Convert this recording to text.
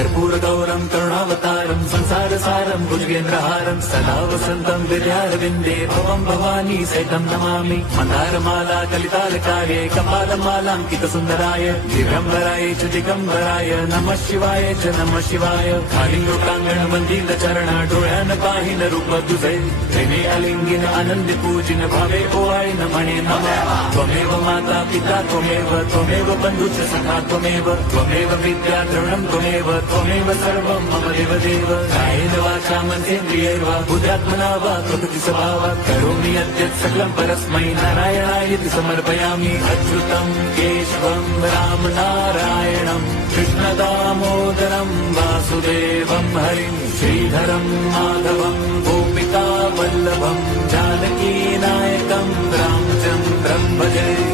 कर्पूर गौरम करुणावतारम संसार सारम भुजगेंद्रहारम सदा वसंतम विद्यारविंदे भवम भवानी सहितं नमामि मंदारमाला कलितालकार्ये कपालमालांकित सुंदराय दिगंबराय च दिगंबराय नमः शिवाय च नमः शिवाय कालिंगोकांगण मंदिर चरण डोळ्यान पाहिन रूप तुझे प्रेमे अलिंगिन आनंदी पूजिन भावे ओवाळीन म्हणे नमः त्वमेव माता पिता त्वमेव बंधुच सखा त्वमेव विद्या द्रवणं त्वमेव सर्वं मम देवदेव कायेन वाचा मनसेन्द्रियैर्वा बुद्ध्यात्मना वा प्रकृति स्वभावात् करोमि यद्यत् सकलं परस्मै नारायणायति समर्पयामि अच्युतं केशवं राम नारायणं कृष्णदामोदरं वासुदेवं हरिं श्रीधरं माधवं गोपिका वल्लभं जानकी नायकं रामचन्द्रं भजे।